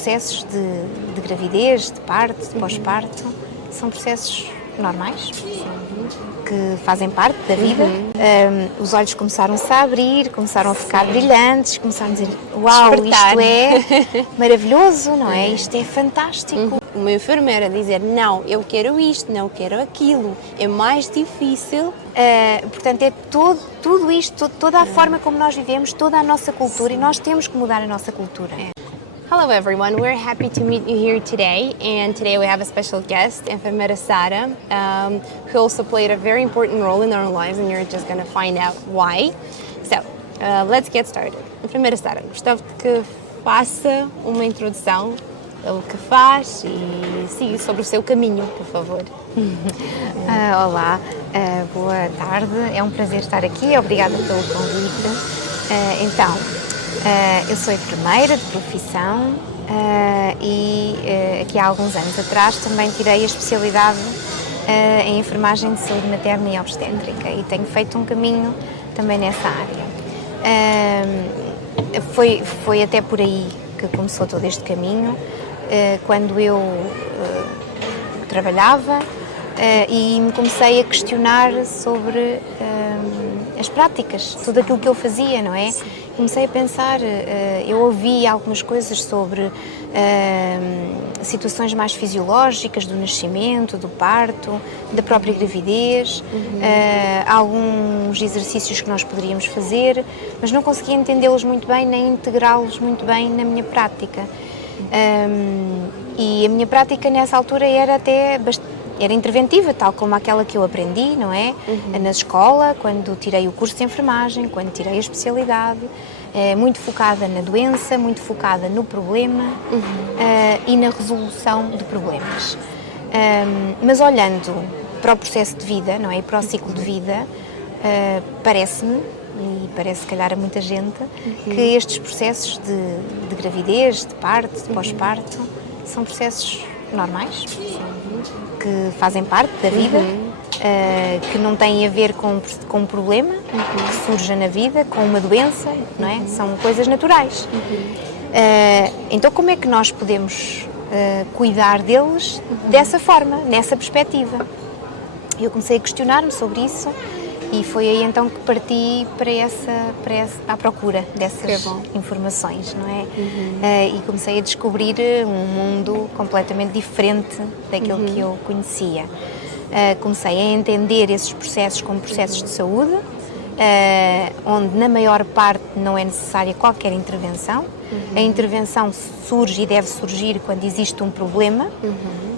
processos de gravidez, de parto, de pós-parto, são processos normais, que fazem parte da vida. Os olhos começaram-se a abrir, começaram a ficar brilhantes, começaram a dizer, uau, Despertar. isto é maravilhoso, não é? Isto é fantástico. Uma enfermeira dizer, não, eu quero isto, não quero aquilo, é mais difícil. Portanto, é tudo isto, toda a forma como nós vivemos, toda a nossa cultura, e nós temos que mudar a nossa cultura. Hello everyone, we're happy to meet you here today, and today we have a special guest, enfermeira Sara, who also played a very important role in our lives, and you're just going to find out why. So, let's get started. Enfermeira Sara, gostava que faça uma introdução pelo que faz e sim, sobre o seu caminho, por favor. Olá, boa tarde, é um prazer estar aqui, obrigada pelo convite. Eu sou enfermeira de profissão e aqui há alguns anos atrás também tirei a especialidade em enfermagem de saúde materna e obstétrica e tenho feito um caminho também nessa área. Foi até por aí que começou todo este caminho, quando eu trabalhava e me comecei a questionar sobre as práticas, tudo aquilo que eu fazia, não é? Comecei a pensar, eu ouvi algumas coisas sobre situações mais fisiológicas do nascimento, do parto, da própria gravidez, alguns exercícios que nós poderíamos fazer, mas não conseguia entendê-los muito bem, nem integrá-los muito bem na minha prática. E a minha prática nessa altura era interventiva, tal como aquela que eu aprendi, não é? Na escola, quando tirei o curso de enfermagem, quando tirei a especialidade, muito focada na doença, muito focada no problema e na resolução de problemas. Mas olhando para o processo de vida, não é? E para o ciclo de vida, parece-me, e parece se calhar a muita gente, que estes processos de gravidez, de parto, de pós-parto, são processos normais, que fazem parte da vida, que não têm a ver com um problema que surja na vida, com uma doença, não é? São coisas naturais. Então como é que nós podemos cuidar deles dessa forma, nessa perspectiva? Eu comecei a questionar-me sobre isso e foi aí então que parti à procura dessas informações, não é? E comecei a descobrir um mundo completamente diferente daquilo que eu conhecia. Comecei a entender esses processos como processos de saúde, onde na maior parte não é necessária qualquer intervenção. A intervenção surge e deve surgir quando existe um problema,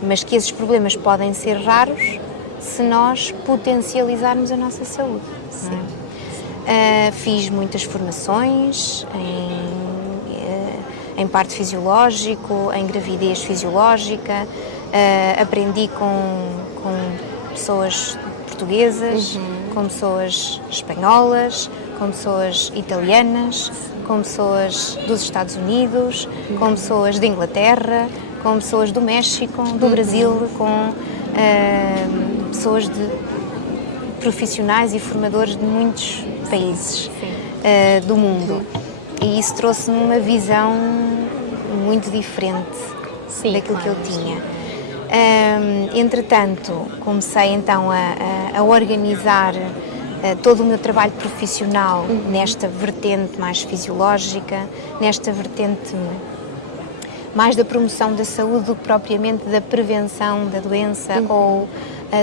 mas que esses problemas podem ser raros se nós potencializarmos a nossa saúde. Fiz muitas formações em parto fisiológico, em gravidez fisiológica, aprendi com pessoas portuguesas, com pessoas espanholas, com pessoas italianas, com pessoas dos Estados Unidos, com pessoas de Inglaterra, com pessoas do México, do Brasil, com pessoas profissionais e formadores de muitos países do mundo. E isso trouxe-me uma visão muito diferente daquilo que eu tinha. Entretanto, comecei então a organizar todo o meu trabalho profissional nesta vertente mais fisiológica, nesta vertente mais da promoção da saúde do que propriamente da prevenção da doença ou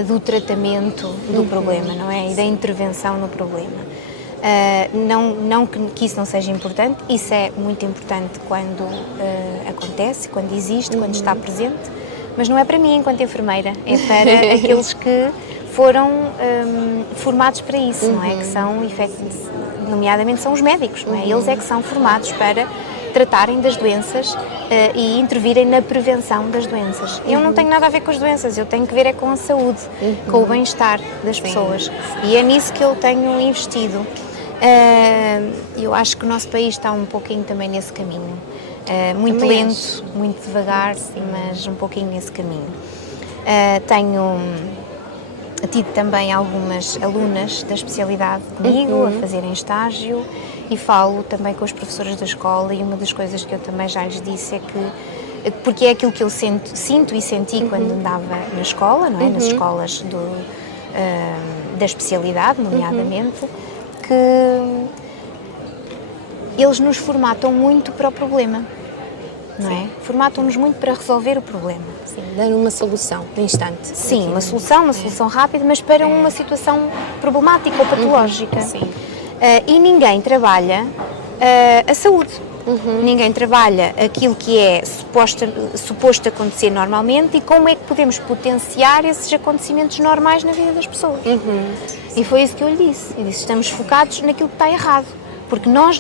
do tratamento do problema, não é? E da intervenção no problema. Não que isso não seja importante, isso é muito importante quando acontece, quando existe, quando está presente, mas não é para mim enquanto enfermeira, é para aqueles que foram formados para isso, não é? Que são, nomeadamente, são os médicos, não é? Eles é que são formados para tratarem das doenças e intervirem na prevenção das doenças. Eu não tenho nada a ver com as doenças, eu tenho que ver é com a saúde, com o bem-estar das pessoas. E é nisso que eu tenho investido. Eu acho que o nosso país está um pouquinho também nesse caminho. Muito lento, muito devagar, mas um pouquinho nesse caminho. Tenho tido também algumas alunas da especialidade comigo a fazerem estágio e falo também com os professores da escola, e uma das coisas que eu também já lhes disse é que porque é aquilo que eu sinto e senti quando andava na escola, não é? Nas escolas da especialidade, nomeadamente, que eles nos formatam muito para o problema, não é? Formatam-nos muito para resolver o problema. Sim, dando uma solução no instante. Sim, uma solução rápida, mas para uma situação problemática ou patológica. Sim. E ninguém trabalha a saúde. Ninguém trabalha aquilo que é suposto acontecer normalmente e como é que podemos potenciar esses acontecimentos normais na vida das pessoas. E foi isso que eu lhe disse. Eu disse, estamos focados naquilo que está errado. Porque nós,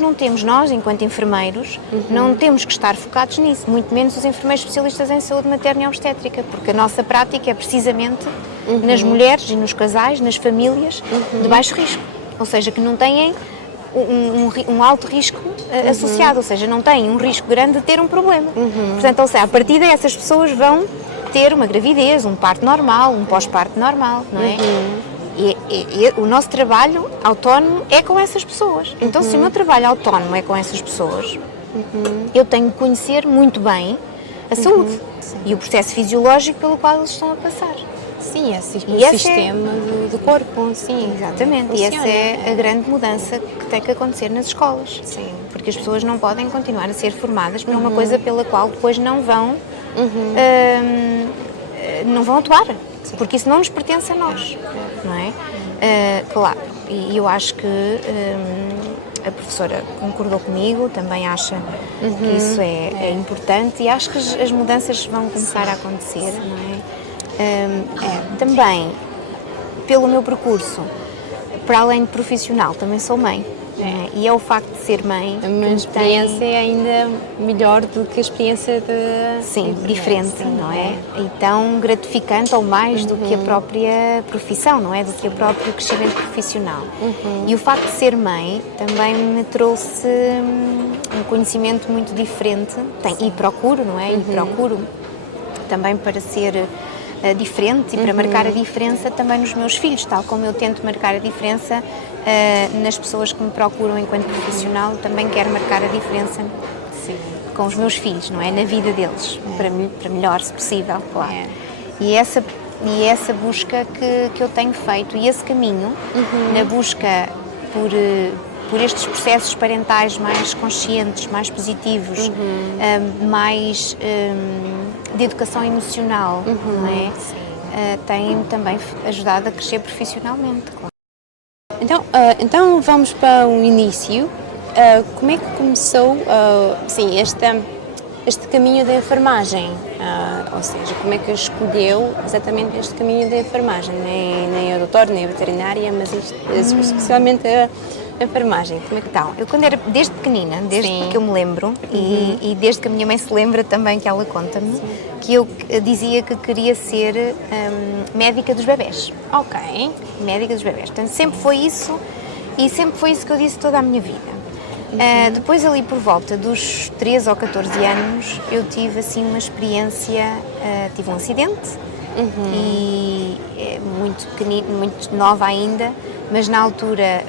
enquanto enfermeiros, não temos que estar focados nisso, muito menos os enfermeiros especialistas em saúde materna e obstétrica, porque a nossa prática é precisamente nas mulheres e nos casais, nas famílias de baixo risco, ou seja, que não têm um alto risco associado, ou seja, não têm um risco grande de ter um problema. Portanto, ou seja, a partir daí essas pessoas vão ter uma gravidez, um parto normal, um pós-parto normal, não é? E o nosso trabalho autónomo é com essas pessoas. Então, se o meu trabalho autónomo é com essas pessoas, eu tenho que conhecer muito bem a saúde e o processo fisiológico pelo qual eles estão a passar. Sim, o sistema do corpo, sim. Exatamente, e essa é a grande mudança que tem que acontecer nas escolas. Sim. Porque as pessoas não podem continuar a ser formadas para uma coisa pela qual depois não vão atuar. Sim. Porque isso não nos pertence a nós, não é? Claro, e eu acho que a professora concordou comigo, também acha que isso é importante e acho que as mudanças vão começar a acontecer, não é? Também, pelo meu percurso, para além de profissional, também sou mãe. E é o facto de ser mãe. Uma experiência ainda melhor do que a experiência de. Sim, diferente, não é? E tão gratificante ou mais do que a própria profissão, não é? Do que o próprio crescimento profissional. E o facto de ser mãe também me trouxe um conhecimento muito diferente. E procuro, não é? E procuro também para ser diferente e para marcar a diferença também nos meus filhos, tal como eu tento marcar a diferença nas pessoas que me procuram enquanto profissional, também quero marcar a diferença com os meus filhos, não é? Na vida deles, para melhor, se possível, claro. E essa busca que eu tenho feito e esse caminho, na busca por estes processos parentais mais conscientes, mais positivos, mais de educação emocional, não é? Tem-me também ajudado a crescer profissionalmente, claro. Então vamos para o início. Como é que começou este caminho da enfermagem? Ou seja, como é que escolheu exatamente este caminho da enfermagem? Nem a doutora, nem a veterinária, mas especialmente a enfermagem. Como é que então? Eu quando era desde pequenina, desde que eu me lembro e desde que a minha mãe se lembra também, que ela conta-me, que eu dizia que queria ser médica dos bebés. Ok. Médica dos bebés. Portanto, sempre foi isso e sempre foi isso que eu disse toda a minha vida. Depois ali por volta dos 13 ou 14 anos eu tive assim uma experiência, tive um acidente e muito pequenino, muito nova ainda, mas na altura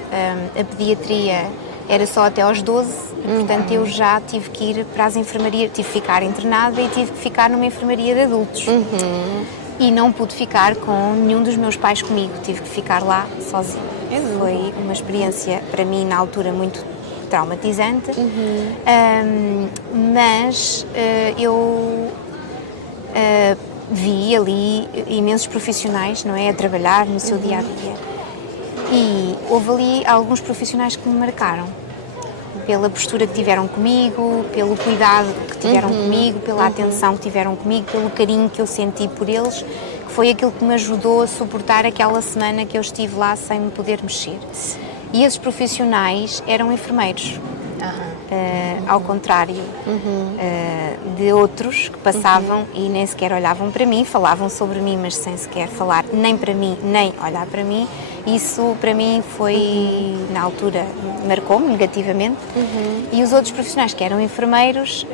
a pediatria era só até aos 12 e portanto eu já tive que ir para as enfermarias, tive que ficar internada e tive que ficar numa enfermaria de adultos. E não pude ficar com nenhum dos meus pais comigo, tive que ficar lá sozinha. Foi uma experiência para mim na altura muito traumatizante, mas eu vi ali imensos profissionais, não é, a trabalhar no seu dia-a-dia. E houve ali alguns profissionais que me marcaram, pela postura que tiveram comigo, pelo cuidado que tiveram comigo, pela atenção que tiveram comigo, pelo carinho que eu senti por eles, que foi aquilo que me ajudou a suportar aquela semana que eu estive lá sem me poder mexer. E esses profissionais eram enfermeiros, ao contrário de outros que passavam e nem sequer olhavam para mim, falavam sobre mim, mas sem sequer falar nem para mim, nem olhar para mim. Isso para mim foi, na altura, marcou-me negativamente. E os outros profissionais que eram enfermeiros,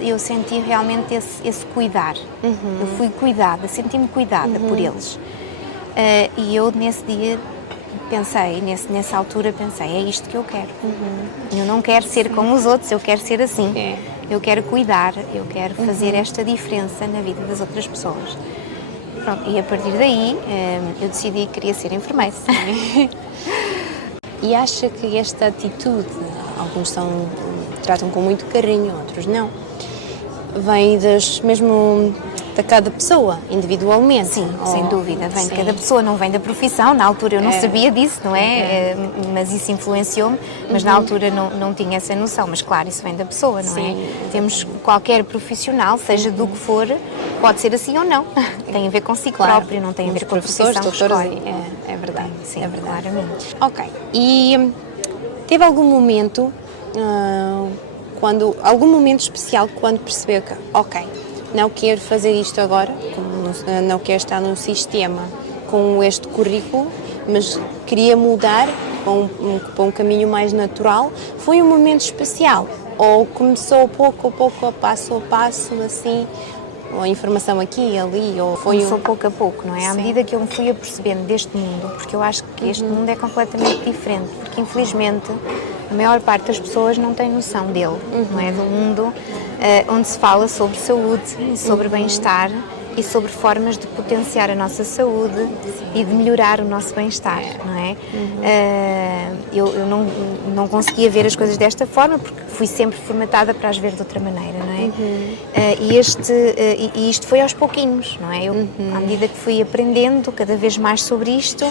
eu senti realmente esse cuidar. Eu fui cuidada, senti-me cuidada por eles. E eu nesse dia pensei, nessa altura pensei, é isto que eu quero. Eu não quero ser como os outros, eu quero ser assim. eu quero cuidar, eu quero fazer esta diferença na vida das outras pessoas. Pronto, e a partir daí eu decidi que queria ser enfermeira. E acha que esta atitude, alguns tratam com muito carinho, outros não, vem mesmo de cada pessoa, individualmente? Sim, sem dúvida, vem de cada pessoa, não vem da profissão. Na altura eu não sabia disso, não é? Mas isso influenciou-me, mas na altura não tinha essa noção. Mas claro, isso vem da pessoa, não é? Temos qualquer profissional, seja do que for, pode ser assim ou não. Tem a ver consigo próprio, não tem a ver com a profissão que escolhe. É verdade, sim, é verdade. Claramente. Ok, e teve algum momento, algum momento especial quando percebeu que, ok, não quero fazer isto agora, não quero estar num sistema com este currículo, mas queria mudar para um caminho mais natural? Foi um momento especial? Ou começou pouco a pouco, a passo, assim, ou a informação aqui e ali? Ou começou pouco a pouco, não é? À medida que eu me fui apercebendo deste mundo, porque eu acho que este mundo é completamente diferente, porque infelizmente a maior parte das pessoas não tem noção dele, não é? Do mundo onde se fala sobre saúde e sobre bem-estar e sobre formas de potenciar a nossa saúde e de melhorar o nosso bem-estar, não é? Eu não conseguia ver as coisas desta forma porque fui sempre formatada para as ver de outra maneira, não é? E isto foi aos pouquinhos, não é? Eu, à medida que fui aprendendo cada vez mais sobre isto,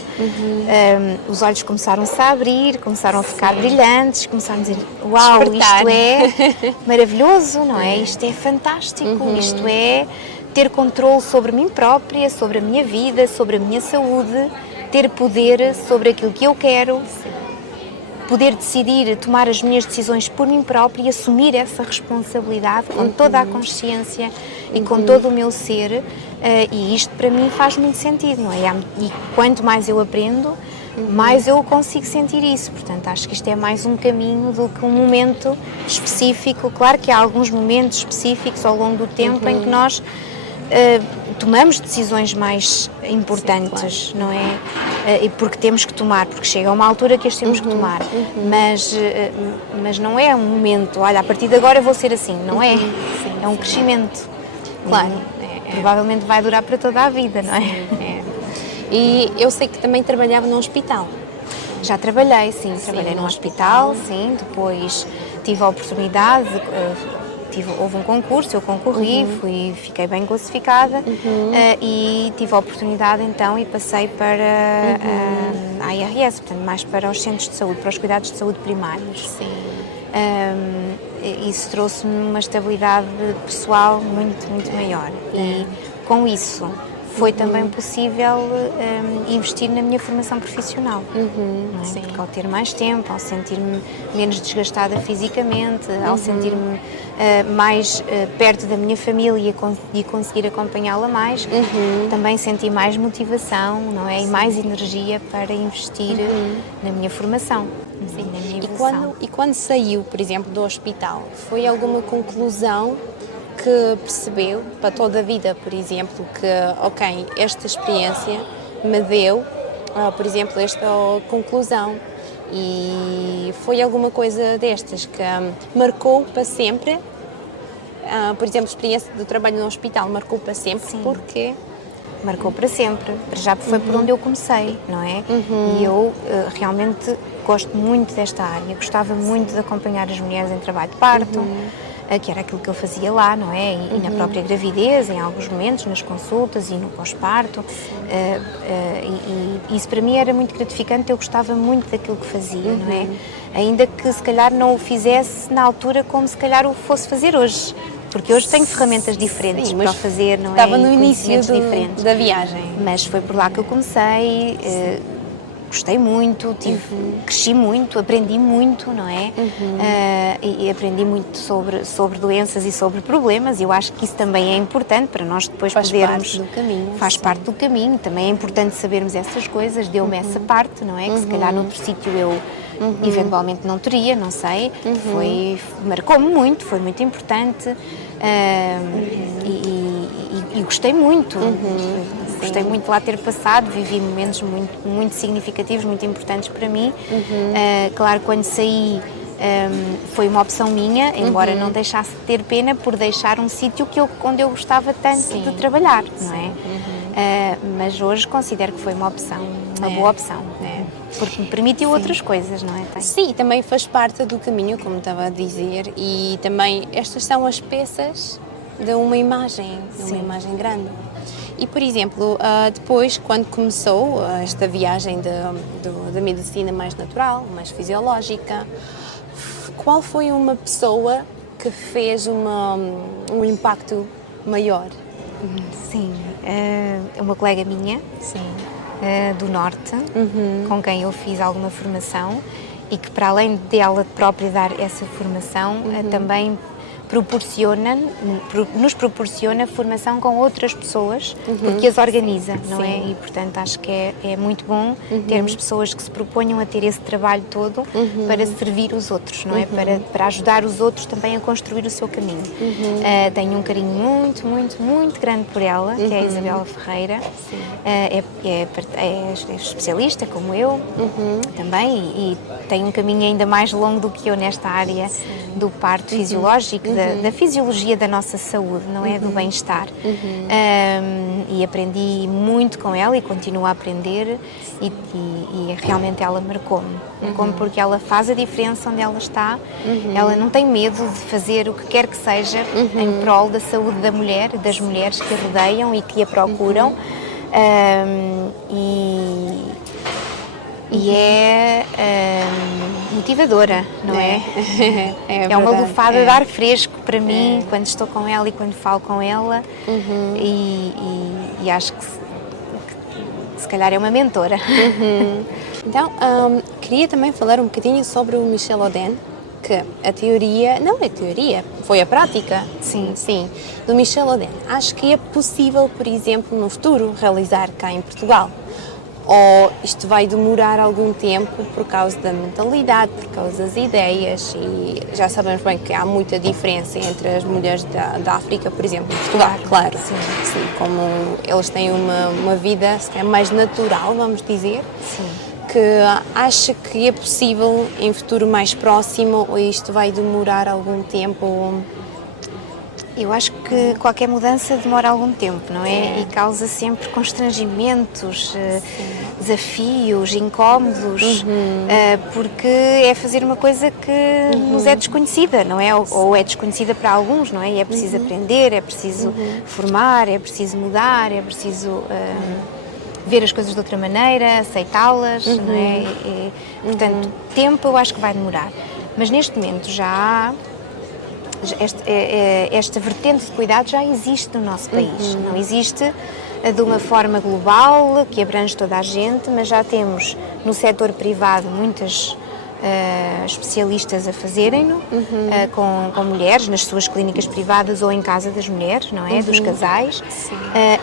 os olhos começaram-se a abrir, começaram a ficar brilhantes, começaram a dizer, uau, isto é maravilhoso, não é? Isto é fantástico, isto é ter controle sobre mim própria, sobre a minha vida, sobre a minha saúde, ter poder sobre aquilo que eu quero, poder decidir, tomar as minhas decisões por mim própria e assumir essa responsabilidade com toda a consciência e com todo o meu ser, e isto para mim faz muito sentido, não é? E quanto mais eu aprendo, mais eu consigo sentir isso. Portanto, acho que isto é mais um caminho do que um momento específico. Claro que há alguns momentos específicos ao longo do tempo em que nós tomamos decisões mais importantes, não é? E porque temos que tomar, porque chega a uma altura que as temos que tomar, mas não é um momento, olha, a partir de agora eu vou ser assim, não é? É um crescimento. Claro. Provavelmente vai durar para toda a vida, não é? E eu sei que também trabalhava num hospital. Já trabalhei, sim, trabalhei num hospital, sim, depois tive a oportunidade, houve um concurso, eu concorri, fiquei bem classificada e tive a oportunidade então e passei para a IRS, portanto mais para os centros de saúde, para os cuidados de saúde primários. Sim. Isso trouxe-me uma estabilidade pessoal muito, muito maior e com isso foi também possível investir na minha formação profissional, não é? Porque ao ter mais tempo, ao sentir-me menos desgastada fisicamente, ao sentir-me mais perto da minha família e conseguir acompanhá-la mais, também senti mais motivação, não é? E mais energia para investir na minha formação, na minha evolução. E quando saiu, por exemplo, do hospital, foi alguma conclusão que percebeu para toda a vida, por exemplo, que, ok, esta experiência me deu, por exemplo, esta conclusão, e foi alguma coisa destas que marcou para sempre, por exemplo, a experiência do trabalho no hospital marcou para sempre? Sim. Porquê? Marcou para sempre, já foi por onde eu comecei, não é? E eu realmente gosto muito desta área, gostava muito de acompanhar as mulheres em trabalho de parto, que era aquilo que eu fazia lá, não é? E na própria gravidez, em alguns momentos, nas consultas e no pós-parto. E isso para mim era muito gratificante, eu gostava muito daquilo que fazia, não é? Ainda que se calhar não o fizesse na altura como se calhar o fosse fazer hoje. Porque hoje tenho ferramentas diferentes para o fazer, não é? Estava no início da viagem. Mas foi por lá que eu comecei. Gostei muito, cresci muito, aprendi muito, não é? E aprendi muito sobre doenças e sobre problemas, e eu acho que isso também é importante para nós depois podermos... Faz parte do caminho. Faz parte do caminho, também é importante sabermos essas coisas, deu-me essa parte, não é? Que se calhar noutro sítio eu eventualmente não teria, não sei, marcou-me muito, foi muito importante e gostei muito. Gostei muito de lá ter passado, vivi momentos muito, muito significativos, muito importantes para mim. Claro, quando saí, Foi uma opção minha, embora não deixasse de ter pena por deixar um sítio onde eu gostava tanto de trabalhar, não é? Mas hoje considero que foi uma opção, uma boa opção, porque me permitiu outras coisas, não é? Sim, também faz parte do caminho, como estava a dizer, e também estas são as peças de uma imagem grande. E, por exemplo, depois, quando começou esta viagem da medicina mais natural, mais fisiológica, qual foi uma pessoa que fez um impacto maior? Sim, uma colega minha, do Norte, com quem eu fiz alguma formação e que, para além dela própria dar essa formação, também nos proporciona formação com outras pessoas, porque as organiza, não é? E, portanto, acho que é muito bom termos pessoas que se proponham a ter esse trabalho todo para servir os outros, não é? Para ajudar os outros também a construir o seu caminho. Tenho um carinho muito, muito, muito grande por ela, que é a Isabela Ferreira. É especialista, como eu, também, e tem um caminho ainda mais longo do que eu nesta área do parto fisiológico, da fisiologia da nossa saúde, não é? Do bem-estar. E aprendi muito com ela e continuo a aprender e realmente ela marcou-me. Marcou-me porque ela faz a diferença onde ela está, ela não tem medo de fazer o que quer que seja em prol da saúde da mulher, das mulheres que a rodeiam e que a procuram. E é motivadora, não é? É uma lufada de ar fresco para mim quando estou com ela e quando falo com ela, e acho que se calhar é uma mentora. Então, queria também falar um bocadinho sobre o Michel Oden, que a teoria, não é teoria, foi a prática, sim, do Michel Oden. Acho que é possível, por exemplo, no futuro, realizar cá em Portugal. Ou isto vai demorar algum tempo por causa da mentalidade, por causa das ideias, e já sabemos bem que há muita diferença entre as mulheres da África, por exemplo, em Portugal, claro. Sim, como eles têm uma vida mais natural, vamos dizer. Que acha que é possível em futuro mais próximo, ou isto vai demorar algum tempo? Eu acho que qualquer mudança demora algum tempo, não é? E causa sempre constrangimentos, desafios, incómodos, porque é fazer uma coisa que nos é desconhecida, não é? Ou é desconhecida para alguns, não é? E é preciso aprender, é preciso formar, é preciso mudar, é preciso ver as coisas de outra maneira, aceitá-las, não é? E, portanto, tempo eu acho que vai demorar. Mas neste momento já há esta vertente de cuidado já existe no nosso país. Não existe de uma forma global, que abrange toda a gente, mas já temos no setor privado muitas especialistas a fazerem-no, com mulheres, nas suas clínicas privadas ou em casa das mulheres, não é? Dos casais.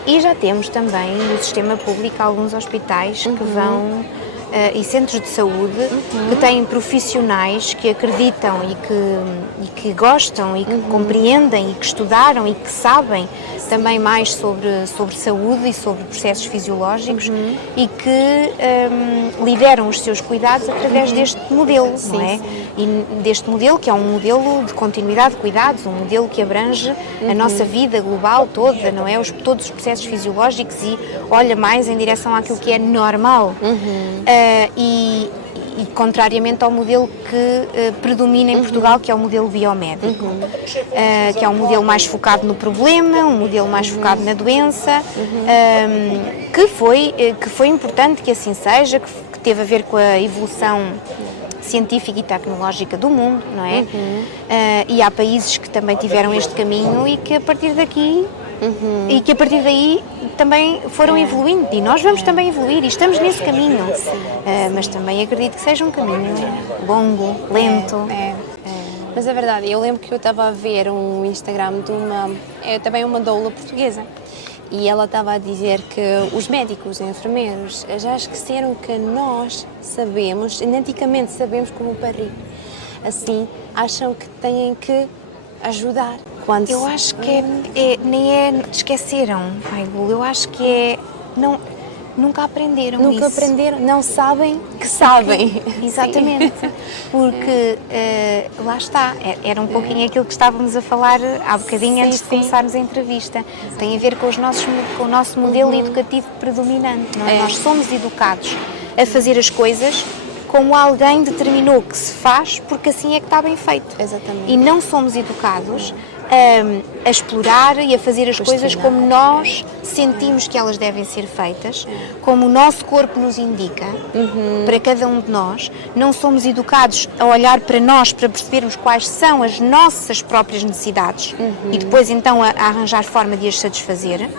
E já temos também no sistema público alguns hospitais que vão e centros de saúde que têm profissionais que acreditam e que gostam e que compreendem e que estudaram e que sabem também mais sobre saúde e sobre processos fisiológicos e que lideram os seus cuidados através deste modelo, não é? E deste modelo que é um modelo de continuidade de cuidados, um modelo que abrange a nossa vida global toda, não é? Todos os processos fisiológicos e olha mais em direção àquilo que é normal. E contrariamente ao modelo que predomina em Portugal, que é o modelo biomédico, que é um modelo mais focado no problema, um modelo mais focado na doença, que foi importante que assim seja, que teve a ver com a evolução científica e tecnológica do mundo, não é? E há países que também tiveram este caminho e que a partir daqui e que a partir daí também foram evoluindo, e nós vamos também evoluir e estamos nesse caminho, mas também acredito que seja um caminho longo, lento. Mas é verdade, eu lembro que eu estava a ver um Instagram de também uma doula portuguesa, e ela estava a dizer que os médicos e enfermeiros já esqueceram que nós sabemos, geneticamente sabemos como parir. Assim, acham que têm que ajudar. Eu acho que nem é esqueceram, Maigul, eu acho que nunca aprenderam Nunca isso. aprenderam, não sabem que sabem. Exatamente, porque lá está, era um pouquinho aquilo que estávamos a falar há bocadinho antes de começarmos a entrevista. Tem a ver com o nosso modelo educativo predominante, não é? Nós somos educados a fazer as coisas como alguém determinou que se faz, porque assim é que está bem feito. Exatamente. E não somos educados a explorar e a fazer as coisas como nós sentimos que elas devem ser feitas, como o nosso corpo nos indica, para cada um de nós. Não somos educados a olhar para nós, para percebermos quais são as nossas próprias necessidades e depois então a arranjar forma de as satisfazer.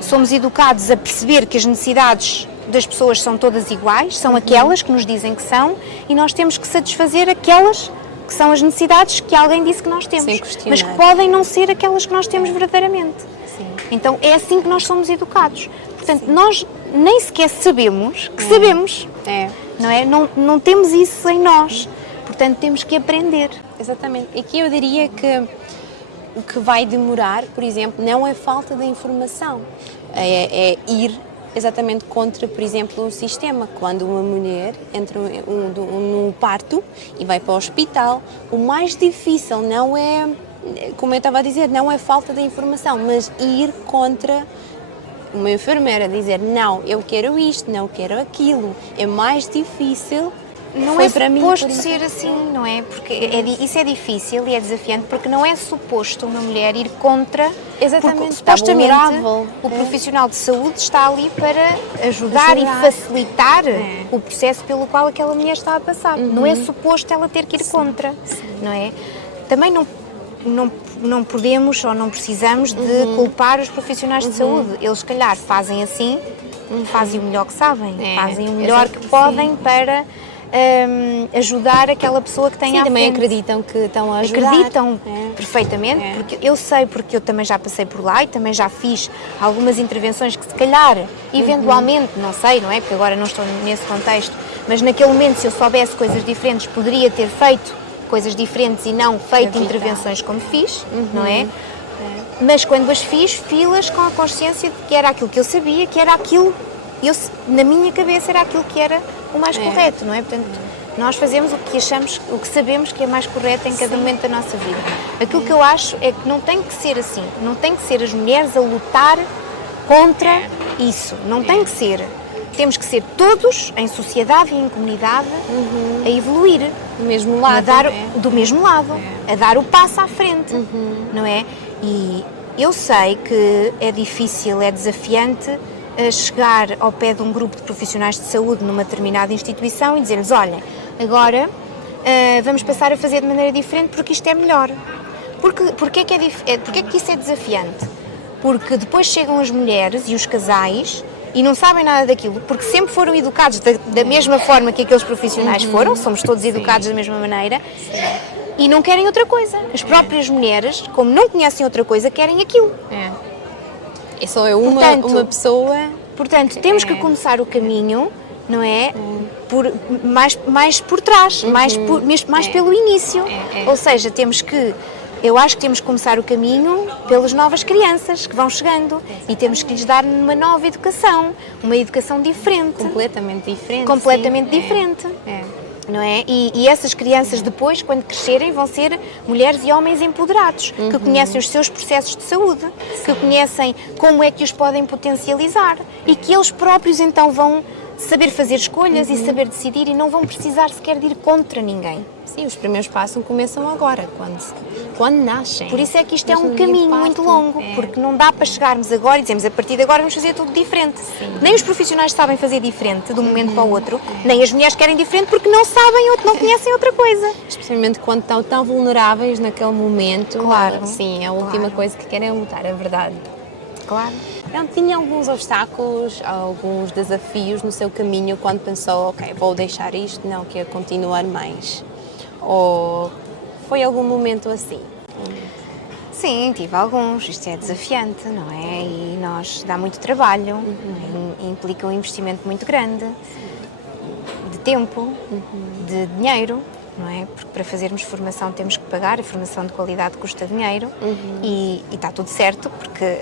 Somos educados a perceber que as necessidades das pessoas são todas iguais, são aquelas que nos dizem que são, e nós temos que satisfazer aquelas que são as necessidades que alguém disse que nós temos, mas que podem não ser aquelas que nós temos verdadeiramente. Sim. Então é assim que nós somos educados. Portanto, nós nem sequer sabemos que sabemos, não é? Não temos isso em nós, portanto temos que aprender. Exatamente. E aqui eu diria que o que vai demorar, por exemplo, não é falta de informação, é ir exatamente contra, por exemplo, o sistema. Quando uma mulher entra num parto e vai para o hospital, o mais difícil não é, como eu estava a dizer, não é falta de informação, mas ir contra uma enfermeira, dizer não, eu quero isto, não quero aquilo. É mais difícil. Não é suposto ser assim, não é? Porque isso é difícil e é desafiante, porque não é suposto uma mulher ir contra. Exatamente, Supostamente o profissional de saúde está ali para ajudar e facilitar o processo pelo qual aquela mulher está a passar. Não é suposto ela ter que ir contra, não é? Também não podemos ou não precisamos de culpar os profissionais de saúde. Eles, se calhar, fazem assim, fazem o melhor que sabem, fazem o melhor que podem para ajudar aquela pessoa que tem à frente. Também acreditam que estão a ajudar. Acreditam perfeitamente, porque eu sei, porque eu também já passei por lá e também já fiz algumas intervenções que se calhar, eventualmente, não sei, não é? Porque agora não estou nesse contexto, mas naquele momento, se eu soubesse coisas diferentes, poderia ter feito coisas diferentes e não feito intervenções como fiz, não é? Mas quando as fiz-las com a consciência de que era aquilo que eu sabia, que era aquilo, na minha cabeça era aquilo que era o mais correto, não é? Portanto, nós fazemos o que achamos, o que sabemos que é mais correto em cada momento da nossa vida. Aquilo que eu acho é que não tem que ser assim, não tem que ser as mulheres a lutar contra isso, não tem que ser. Temos que ser todos, em sociedade e em comunidade, a evoluir. Do mesmo lado. Do mesmo lado, a dar o passo à frente, não é? E eu sei que é difícil, é desafiante chegar ao pé de um grupo de profissionais de saúde numa determinada instituição e dizer-lhes, olha, agora vamos passar a fazer de maneira diferente porque isto é melhor. Porquê que isso é desafiante? Porque depois chegam as mulheres e os casais e não sabem nada daquilo, porque sempre foram educados da mesma forma que aqueles profissionais foram, somos todos educados da mesma maneira, e não querem outra coisa. As próprias mulheres, como não conhecem outra coisa, querem aquilo. É só uma pessoa. Portanto, temos que começar o caminho, não é? Mais por trás, mais pelo início. Ou seja, eu acho que temos que começar o caminho pelas novas crianças que vão chegando e temos que lhes dar uma nova educação, uma educação diferente. Completamente diferente. Completamente diferente. Não é? E essas crianças depois, quando crescerem, vão ser mulheres e homens empoderados, que conhecem os seus processos de saúde, que conhecem como é que os podem potencializar e que eles próprios então vão saber fazer escolhas e saber decidir e não vão precisar sequer de ir contra ninguém. Sim, os primeiros passos começam agora, quando nascem. Por isso é que isto é um caminho muito longo, porque não dá para chegarmos agora e dizermos a partir de agora vamos fazer tudo diferente. Nem os profissionais sabem fazer diferente de um momento para o outro, nem as mulheres querem diferente porque não sabem ou não conhecem outra coisa. Especialmente quando estão tão vulneráveis naquele momento. Claro. Sim, a última coisa que querem é lutar, é verdade. Claro. Então, tinha alguns obstáculos, alguns desafios no seu caminho quando pensou, ok, vou deixar isto, não quero continuar mais? Ou foi algum momento assim? Sim, tive alguns. Isto é desafiante, não é? E dá muito trabalho, implica um investimento muito grande de tempo, de dinheiro, não é? Porque para fazermos formação temos que pagar, a formação de qualidade custa dinheiro e está tudo certo, porque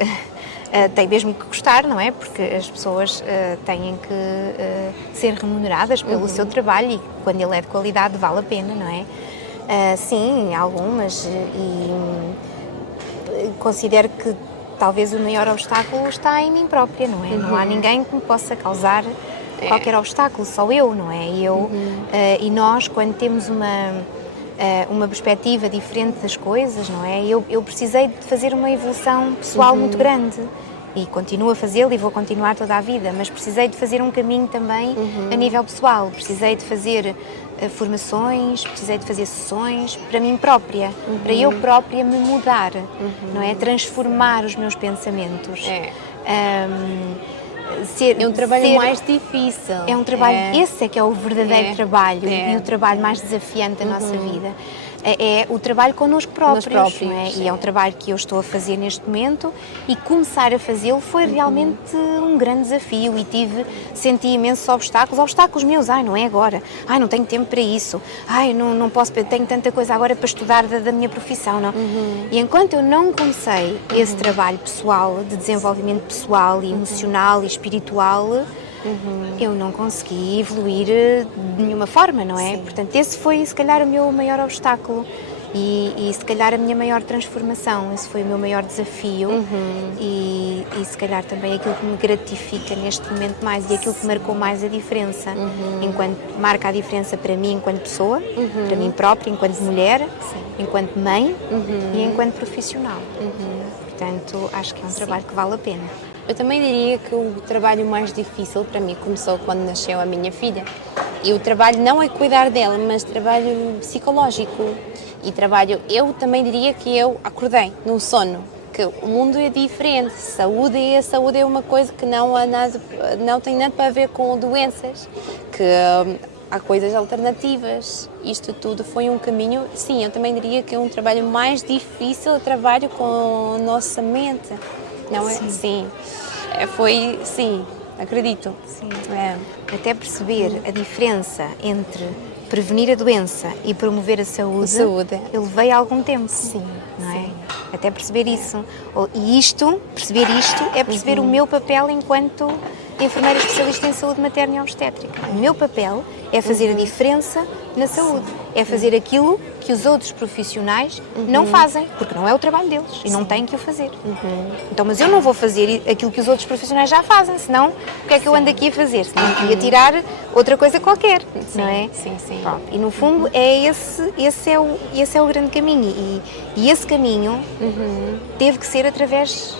tem mesmo que gostar, não é? Porque as pessoas têm que ser remuneradas pelo seu trabalho e quando ele é de qualidade vale a pena, não é? Sim, algumas e considero que talvez o maior obstáculo está em mim própria, não é? Não há ninguém que me possa causar qualquer obstáculo, só eu, não é? E nós, quando temos uma perspectiva diferente das coisas, não é? Eu precisei de fazer uma evolução pessoal muito grande e continuo a fazê-lo e vou continuar toda a vida, mas precisei de fazer um caminho também a nível pessoal, precisei de fazer formações, precisei de fazer sessões para mim própria, para eu própria me mudar, não é? Transformar os meus pensamentos. É um trabalho mais difícil. É um trabalho, esse é que é o verdadeiro trabalho e o trabalho mais desafiante da nossa vida. É o trabalho connosco próprios, não é? E é um trabalho que eu estou a fazer neste momento e começar a fazê-lo foi realmente um grande desafio e senti imensos obstáculos meus, não é agora, não tenho tempo para isso, não posso, tenho tanta coisa agora para estudar da minha profissão, não. E enquanto eu não comecei esse trabalho pessoal, de desenvolvimento pessoal e emocional e espiritual, eu não consegui evoluir de nenhuma forma, não é? Sim. Portanto, esse foi, se calhar, o meu maior obstáculo e se calhar, a minha maior transformação. Esse foi o meu maior desafio e se calhar, também aquilo que me gratifica neste momento mais e aquilo que marcou mais a diferença. Enquanto marca a diferença para mim enquanto pessoa, para mim própria, enquanto mulher, enquanto mãe e enquanto profissional. Portanto, acho que é um trabalho que vale a pena. Eu também diria que o trabalho mais difícil para mim começou quando nasceu a minha filha. E o trabalho não é cuidar dela, mas trabalho psicológico. E eu também diria que eu acordei num sono, que o mundo é diferente. Saúde é uma coisa que não tem nada para ver com doenças, que há coisas alternativas. Isto tudo foi um caminho, sim, eu também diria que é um trabalho mais difícil, o trabalho com a nossa mente. Não é? Sim. Sim, acredito. Sim. Até perceber a diferença entre prevenir a doença e promover a saúde. Eu levei algum tempo. Sim. Não é? Até perceber isso. E perceber isto é perceber o meu papel enquanto enfermeira especialista em saúde materna e obstétrica. O meu papel é fazer a diferença na saúde. É fazer aquilo que os outros profissionais não fazem, porque não é o trabalho deles e não têm que o fazer. Então, mas eu não vou fazer aquilo que os outros profissionais já fazem, senão o que é que eu ando aqui a fazer? Senão eu ia tirar outra coisa qualquer, não é? Sim. Pronto. E no fundo esse é o grande caminho e esse caminho teve que ser através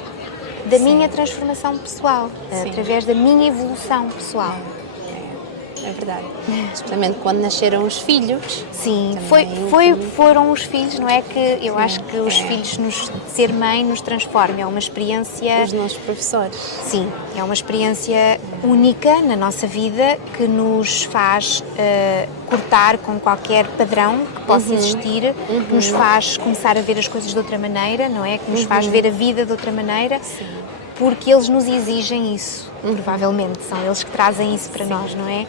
da minha transformação pessoal, através da minha evolução pessoal. É verdade. Especialmente quando nasceram os filhos. Sim, foram os filhos, não é? Que eu acho que os filhos, ser mãe, nos transforma. É uma experiência... Os nossos professores. Sim, é uma experiência única na nossa vida que nos faz cortar com qualquer padrão que possa existir, que nos faz começar a ver as coisas de outra maneira, não é? Que nos faz ver a vida de outra maneira. Sim. Porque eles nos exigem isso, provavelmente. São eles que trazem isso para nós, não é?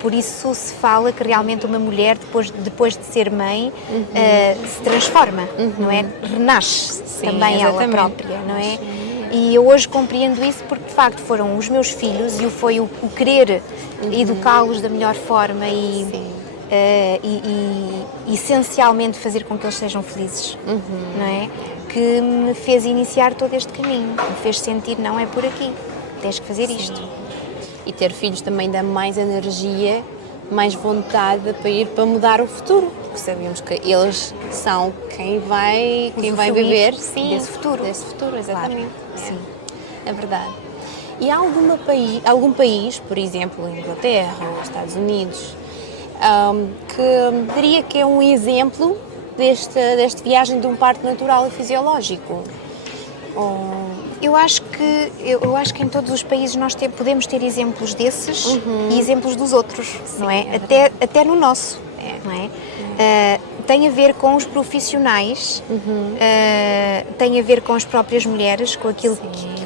Por isso se fala que realmente uma mulher, depois de ser mãe, se transforma, não é? Renasce também ela própria, não é? E eu hoje compreendo isso porque, de facto, foram os meus filhos e foi o querer educá-los da melhor forma e essencialmente fazer com que eles sejam felizes, não é? Que me fez iniciar todo este caminho, me fez sentir, não é por aqui, tens que fazer isto. E ter filhos também dá mais energia, mais vontade para mudar o futuro, porque sabemos que eles são quem vai viver desse futuro. Exatamente. Claro. Sim. É verdade. E há algum país, por exemplo, a Inglaterra ou os Estados Unidos, que diria que é um exemplo desta viagem de um parto natural e fisiológico? Eu acho que em todos os países nós podemos ter exemplos desses e exemplos dos outros, não é? Até no nosso, não é? tem a ver com os profissionais, tem a ver com as próprias mulheres, com aquilo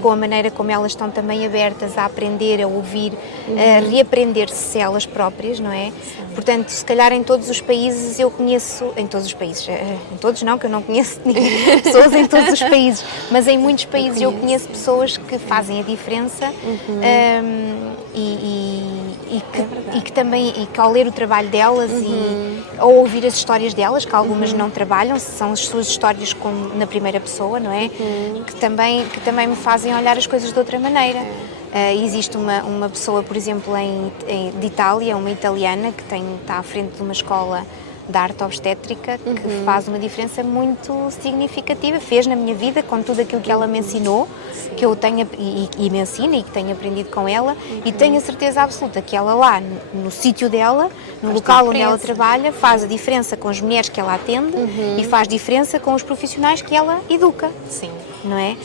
com a maneira como elas estão também abertas a aprender, a ouvir, a reaprender-se elas próprias, não é? Portanto, se calhar em todos os países eu conheço, em todos os países, em todos não, que eu não conheço pessoas em todos os países, mas em muitos países eu conheço pessoas que fazem a diferença e que também, e que ao ler o trabalho delas e ao ouvir as histórias delas, que algumas não trabalham, são as suas histórias como na primeira pessoa, não é? Que também me fazem olhar as coisas de outra maneira. Existe uma pessoa, por exemplo, de Itália, uma italiana, que está à frente de uma escola de arte obstétrica, que faz uma diferença muito significativa, fez na minha vida, com tudo aquilo que ela me ensinou, que eu tenho e me ensina e que tenho aprendido com ela, e tenho a certeza absoluta que ela lá, no sítio dela, no local onde ela trabalha, faz a diferença com as mulheres que ela atende e faz diferença com os profissionais que ela educa. Sim. Não é?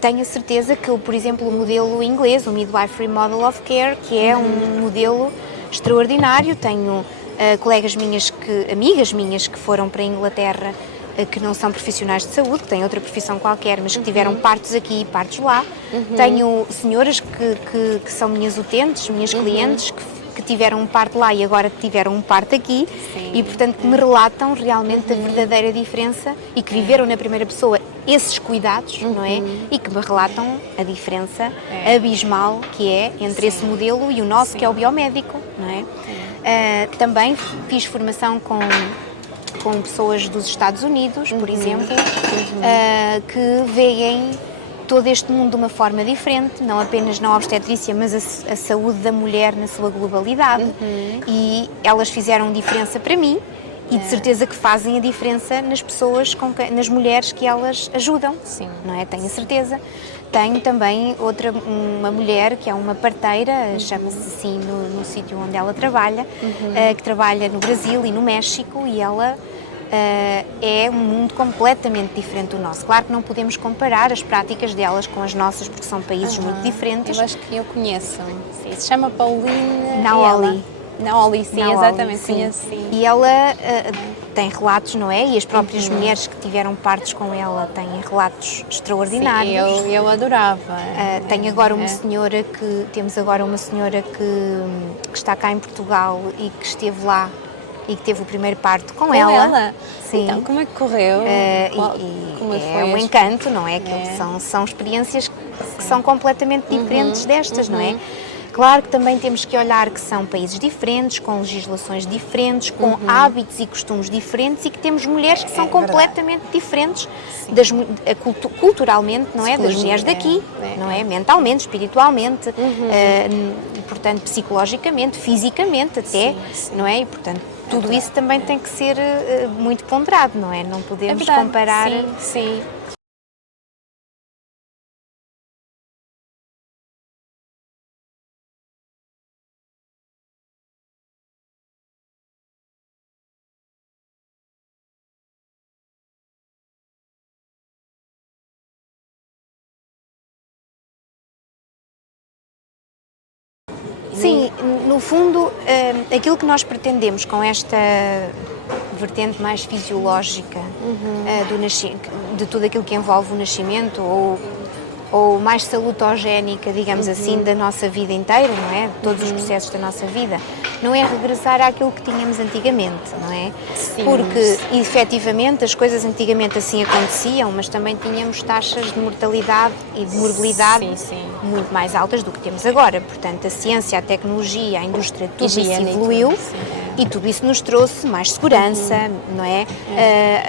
Tenho a certeza que, por exemplo, o modelo inglês, o Midwifery Model of Care, que é um modelo extraordinário. Tenho colegas minhas, amigas minhas que foram para a Inglaterra, que não são profissionais de saúde, que têm outra profissão qualquer, mas que tiveram partos aqui e partos lá. Tenho senhoras que são minhas utentes, minhas clientes, que tiveram um parto lá e agora tiveram um parto aqui. E, portanto, que me relatam realmente a verdadeira diferença e que viveram na primeira pessoa esses cuidados, não é? E que me relatam a diferença abismal que é entre esse modelo e o nosso, que é o biomédico, não é? Também fiz formação com pessoas dos Estados Unidos, por exemplo, que veem todo este mundo de uma forma diferente, não apenas na obstetrícia, mas a saúde da mulher na sua globalidade. E elas fizeram diferença para mim e de certeza que fazem a diferença nas pessoas, nas mulheres que elas ajudam. Sim. Não é? Tenho a certeza. Tenho também uma mulher que é uma parteira, chama-se assim no sítio onde ela trabalha, que trabalha no Brasil e no México, e ela é um mundo completamente diferente do nosso. Claro que não podemos comparar as práticas delas com as nossas, porque são países muito diferentes. Eu acho que eu conheço. Sim, se chama Pauline Naoli. Naoli, sim, Naoli, exatamente, sim. conheço, sim. E ela tem relatos, não é? E as próprias mulheres que tiveram partos com ela têm relatos extraordinários. Sim, eu adorava. Tenho agora temos agora uma senhora que está cá em Portugal e que esteve lá e que teve o primeiro parto com ela. Sim. Então, como é que correu? Como é um encanto, não é? São experiências que são completamente diferentes destas, não é? Claro que também temos que olhar que são países diferentes, com legislações diferentes, com hábitos e costumes diferentes, e que temos mulheres que são completamente diferentes culturalmente, não é? Das mulheres daqui, não é? Mentalmente, espiritualmente, portanto, psicologicamente, fisicamente até, não é? E, portanto, tudo isso também tem que ser muito ponderado, não é? Não podemos comparar. Sim. Sim, no fundo, aquilo que nós pretendemos com esta vertente mais fisiológica de tudo aquilo que envolve o nascimento ou mais salutogénica, digamos assim, da nossa vida inteira, não é? De todos os processos da nossa vida, não é regressar àquilo que tínhamos antigamente, não é? Sim. Porque, efetivamente, as coisas antigamente assim aconteciam, mas também tínhamos taxas de mortalidade e de morbilidade muito mais altas do que temos agora. Portanto, a ciência, a tecnologia, a indústria, tudo isso evoluiu e tudo isso nos trouxe mais segurança, não é?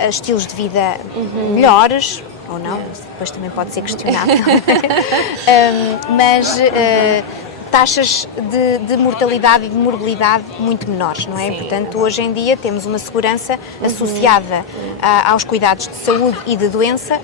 Estilos de vida melhores, ou não, depois também pode ser questionado, mas taxas de mortalidade e de morbilidade muito menores, não é? Portanto, hoje em dia temos uma segurança associada aos cuidados de saúde e de doença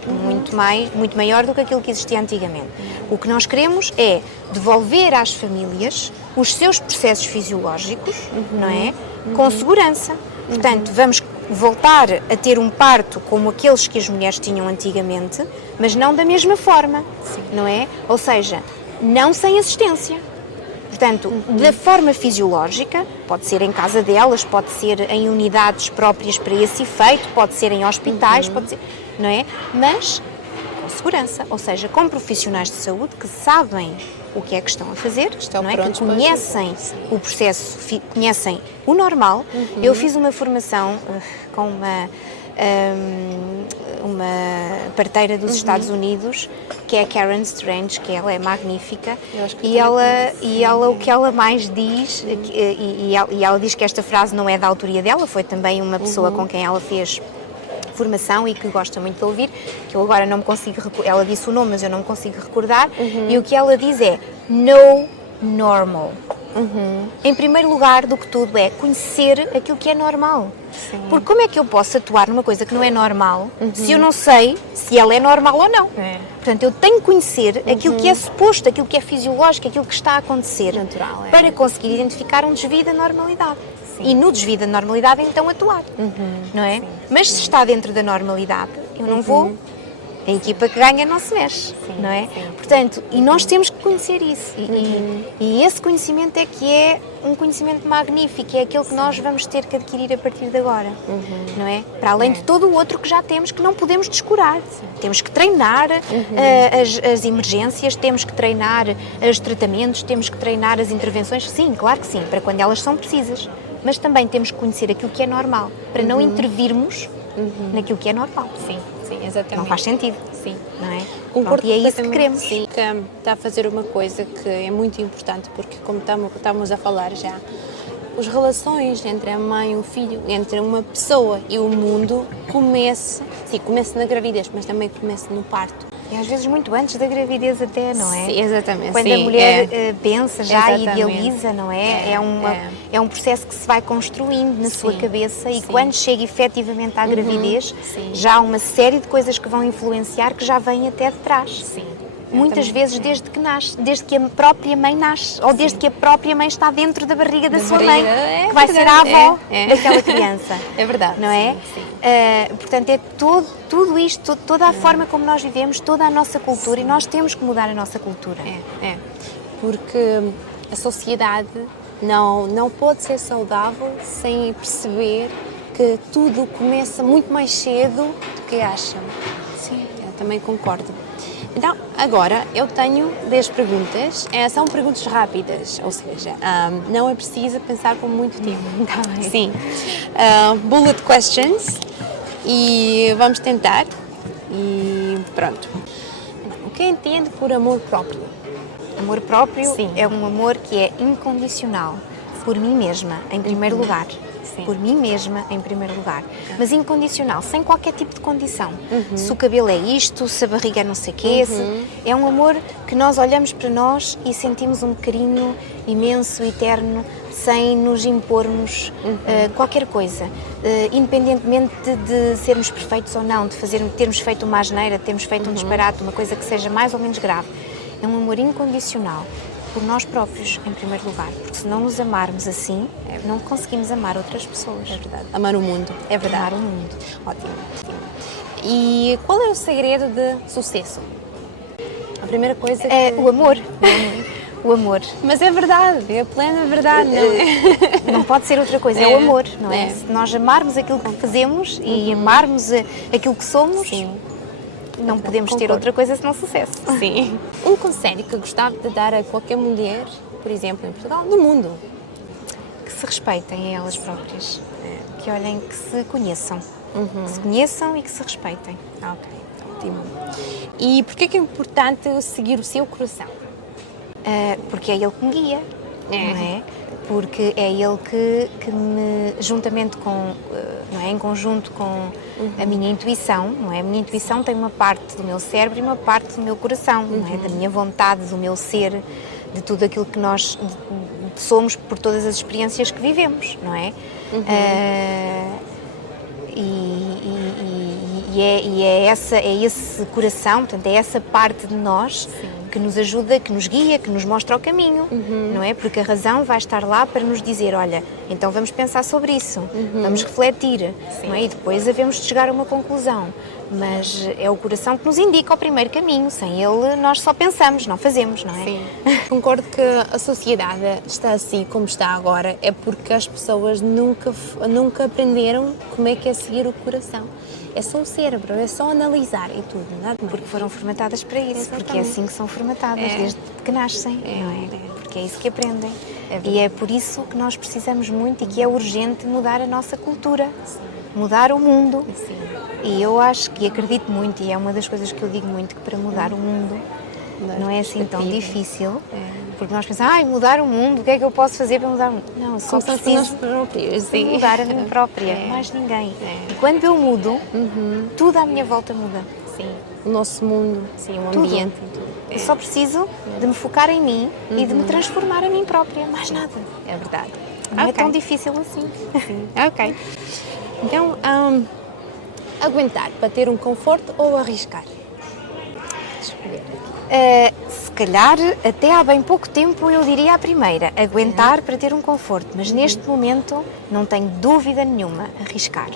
muito maior do que aquilo que existia antigamente. O que nós queremos é devolver às famílias os seus processos fisiológicos, não é? Com segurança. Portanto, vamos voltar a ter um parto como aqueles que as mulheres tinham antigamente, mas não da mesma forma, não é? Ou seja, não sem assistência. Portanto, da forma fisiológica, pode ser em casa delas, pode ser em unidades próprias para esse efeito, pode ser em hospitais, pode ser, não é? Mas com segurança, ou seja, com profissionais de saúde que sabem o que é que estão a fazer, não é? Que conhecem o processo, conhecem o normal. Eu fiz uma formação com uma parteira dos Estados Unidos, que é a Karen Strange, que ela é magnífica, e ela o que ela mais diz, e ela diz que esta frase não é da autoria dela, foi também uma pessoa com quem ela fez formação e que gosta muito de ouvir, que eu agora não me consigo, ela disse o nome, mas eu não me consigo recordar, e o que ela diz é no normal. Em primeiro lugar do que tudo é conhecer aquilo que é normal. Sim. Porque como é que eu posso atuar numa coisa que não é normal se eu não sei se ela é normal ou não? Portanto, eu tenho que conhecer aquilo que é suposto, aquilo que é fisiológico, aquilo que está a acontecer, natural, para conseguir identificar um desvio da normalidade. Sim. E no desvio da normalidade, então, atuar. Não é? Sim. Mas se está dentro da normalidade, eu não vou... A equipa que ganha não se mexe, não é? Portanto, e nós temos que conhecer isso. E esse conhecimento é que é um conhecimento magnífico, é aquele que nós vamos ter que adquirir a partir de agora, não é? Para além de todo o outro que já temos, que não podemos descurar. Temos que treinar as emergências, temos que treinar os tratamentos, temos que treinar as intervenções. Sim, claro que sim, para quando elas são precisas. Mas também temos que conhecer aquilo que é normal, para não intervirmos naquilo que é normal. Sim, exatamente. Não faz sentido. Sim. Não é? Concordo, e é isso que queremos. Sim, que está a fazer uma coisa que é muito importante, porque como estamos a falar já, as relações entre a mãe e o filho, entre uma pessoa e o mundo, começa na gravidez, mas também começa no parto. E às vezes muito antes da gravidez até, não é? Sim, exatamente. Quando a mulher pensa já e Exatamente. idealiza, não é? É um processo que se vai construindo na sua cabeça e quando chega efetivamente à gravidez, já há uma série de coisas que vão influenciar que já vêm até de trás. Sim. Muitas vezes desde que nasce, desde que a própria mãe nasce, ou desde que a própria mãe está dentro da barriga da sua mãe, que vai ser a avó daquela criança. É verdade. Não é? Sim. Portanto, é tudo isto, toda a forma como nós vivemos, toda a nossa cultura, e nós temos que mudar a nossa cultura. Porque a sociedade não pode ser saudável sem perceber que tudo começa muito mais cedo do que acham. Sim, eu também concordo. Então, agora eu tenho 10 perguntas, são perguntas rápidas, ou seja, não é preciso pensar por muito tempo. Sim. Bullet questions, e vamos tentar, e pronto. O que entende por amor próprio? Amor próprio é um amor que é incondicional, por mim mesma, em primeiro lugar. Por mim mesma, em primeiro lugar. Mas incondicional, sem qualquer tipo de condição. Se o cabelo é isto, se a barriga é não sei o quê. É um amor que nós olhamos para nós e sentimos um carinho imenso, eterno, sem nos impormos qualquer coisa. Independentemente de sermos perfeitos ou não, de termos feito uma asneira, de termos feito um disparate, uma coisa que seja mais ou menos grave. É um amor incondicional. Por nós próprios, em primeiro lugar, porque se não nos amarmos assim, não conseguimos amar outras pessoas. É verdade. Amar o mundo. É verdade. Amar o mundo. Ótimo. E qual é o segredo de sucesso? A primeira coisa é o amor. O amor. Mas é verdade, é a plena verdade, não é? Não pode ser outra coisa, é o amor, não é? Se nós amarmos aquilo que fazemos e amarmos aquilo que somos, não podemos ter outra coisa senão sucesso. Sim. Um conselho que gostava de dar a qualquer mulher, por exemplo, em Portugal, no mundo? Que se respeitem a elas próprias. Que olhem, que se conheçam. Que se conheçam e que se respeitem. Ok, ótimo. E porquê que é importante seguir o seu coração? Porque é ele que me guia, não é? Porque é ele que me, juntamente com, não é? Em conjunto com a minha intuição, não é? A minha intuição tem uma parte do meu cérebro e uma parte do meu coração, não é? Da minha vontade, do meu ser, de tudo aquilo que nós somos por todas as experiências que vivemos, não é? É esse coração, portanto, é essa parte de nós que nos ajuda, que nos guia, que nos mostra o caminho, não é? Porque a razão vai estar lá para nos dizer, olha, então vamos pensar sobre isso, vamos refletir, não é? E depois havemos de chegar a uma conclusão. mas é o coração que nos indica o primeiro caminho. Sem ele, nós só pensamos, não fazemos, não é? Sim. Concordo que a sociedade está assim como está agora é porque as pessoas nunca aprenderam como é que é seguir o coração. É só o cérebro, é só analisar e tudo, nada mais. Porque foram formatadas para isso, Exatamente. porque é assim que são formatadas, desde que nascem, não é? Porque é isso que aprendem. E é por isso que nós precisamos muito e que é urgente mudar a nossa cultura, mudar o mundo. Sim. E eu acho que acredito muito, e é uma das coisas que eu digo muito, que para mudar o mundo não é assim tão difícil, porque nós pensamos, mudar o mundo, o que é que eu posso fazer para mudar o mundo? Não, só preciso mudar a mim própria, mais ninguém. E quando eu mudo, tudo à minha volta muda. Sim, o nosso mundo, sim, o ambiente e tudo. Eu só preciso de me focar em mim e de me transformar a mim própria, mais nada. É verdade. Não é tão difícil assim. Sim. Ok. Então, aguentar para ter um conforto ou arriscar? Escolher. Se calhar, até há bem pouco tempo, eu diria a primeira, aguentar para ter um conforto, mas neste momento não tenho dúvida nenhuma, arriscar.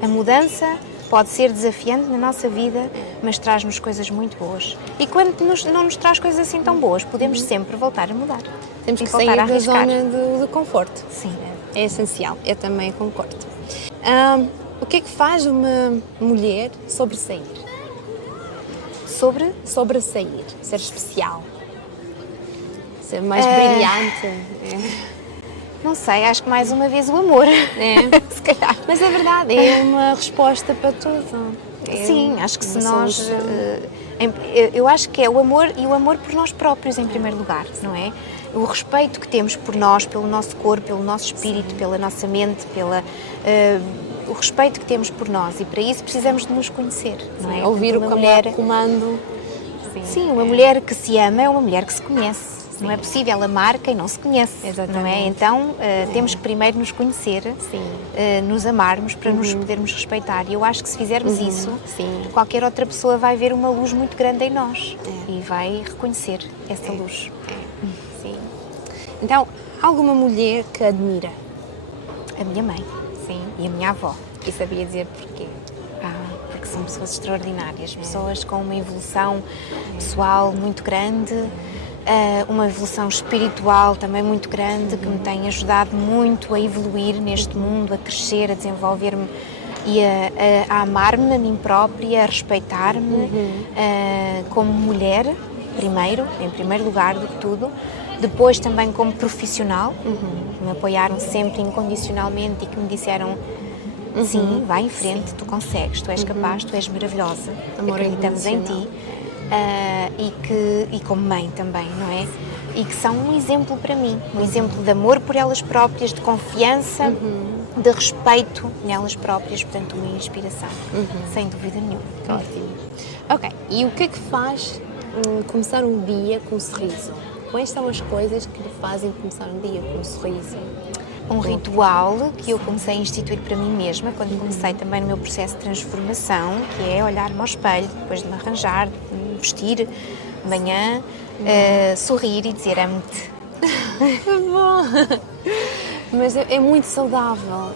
A mudança pode ser desafiante na nossa vida, mas traz-nos coisas muito boas. E quando não nos traz coisas assim tão boas, podemos sempre voltar a mudar. Temos que voltar sair a da arriscar. zona do conforto. Sim. É essencial, eu também concordo. O que é que faz uma mulher sobressair? Sobressair, ser especial, ser mais brilhante. Não sei, acho que mais uma vez o amor. Se calhar. Mas é verdade, é uma resposta para tudo. Sim, acho que se nós... eu acho que é o amor e o amor por nós próprios em primeiro lugar, não é? O respeito que temos por nós, pelo nosso corpo, pelo nosso espírito, pela nossa mente, o respeito que temos por nós, e para isso precisamos de nos conhecer, não é? Ouvir Portanto, o comando. Sim, uma mulher que se ama é uma mulher que se conhece. Não é possível amar quem não se conhece, não é? Então, temos que primeiro nos conhecer, nos amarmos para nos podermos respeitar. E eu acho que se fizermos isso, qualquer outra pessoa vai ver uma luz muito grande em nós e vai reconhecer essa luz. Sim. Então, alguma mulher que admira? A minha mãe. Sim. E a minha avó. E sabia dizer porquê? Porque são pessoas extraordinárias, pessoas com uma evolução pessoal muito grande, uma evolução espiritual também muito grande, que me tem ajudado muito a evoluir neste mundo, a crescer, a desenvolver-me e a amar-me a mim própria, a respeitar-me como mulher, primeiro, em primeiro lugar do que tudo. Depois também como profissional, que me apoiaram sempre incondicionalmente e que me disseram: sim, vai em frente, tu consegues, tu és capaz, tu és maravilhosa, acreditamos em ti. E como mãe também, não é? E que são um exemplo para mim, um exemplo de amor por elas próprias, de confiança, de respeito nelas próprias, portanto uma inspiração, sem dúvida nenhuma. Ótimo. Ok, e o que é que faz começar um dia com um sorriso? Quais são as coisas que lhe fazem começar um dia com um sorriso? Um ritual que eu comecei a instituir para mim mesma, quando comecei também no meu processo de transformação, que é olhar-me ao espelho, depois de me arranjar, de me vestir de manhã, sorrir e dizer amo-te. Que bom! Mas é muito saudável.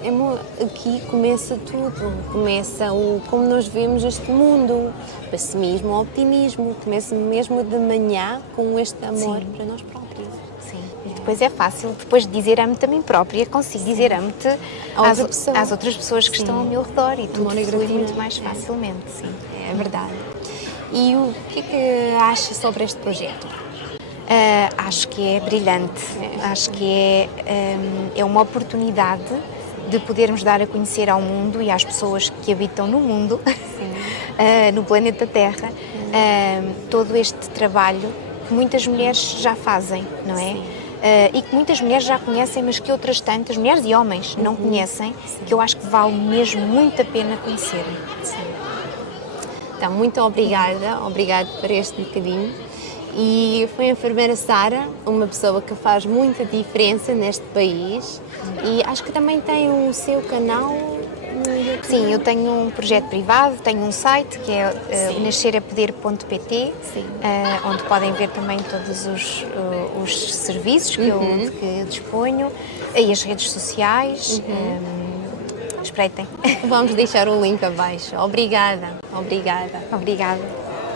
Aqui começa tudo. Começa como nós vemos este mundo. Pessimismo, optimismo. Começa mesmo de manhã com este amor para nós próprios. Sim. E depois é fácil, depois de dizer amo-te a mim própria, consigo dizer amo-te às outras pessoas que estão ao meu redor, e tudo flui muito mais facilmente. Sim. É verdade. E o que é que acha sobre este projeto? Acho que é brilhante, acho que é uma oportunidade de podermos dar a conhecer ao mundo e às pessoas que habitam no mundo, no planeta Terra, todo este trabalho que muitas mulheres já fazem, não é? E que muitas mulheres já conhecem, mas que outras tantas, mulheres e homens, não conhecem, que eu acho que vale mesmo muito a pena conhecerem. Então, muito obrigada por este bocadinho. E foi a enfermeira Sara, uma pessoa que faz muita diferença neste país, e acho que também tem o seu canal. Sim, eu tenho um projeto privado, tenho um site que é nascerapoder.pt, onde podem ver também todos os serviços que eu disponho, e as redes sociais. espreitem. Vamos deixar o link abaixo. Obrigada, obrigada. Obrigada.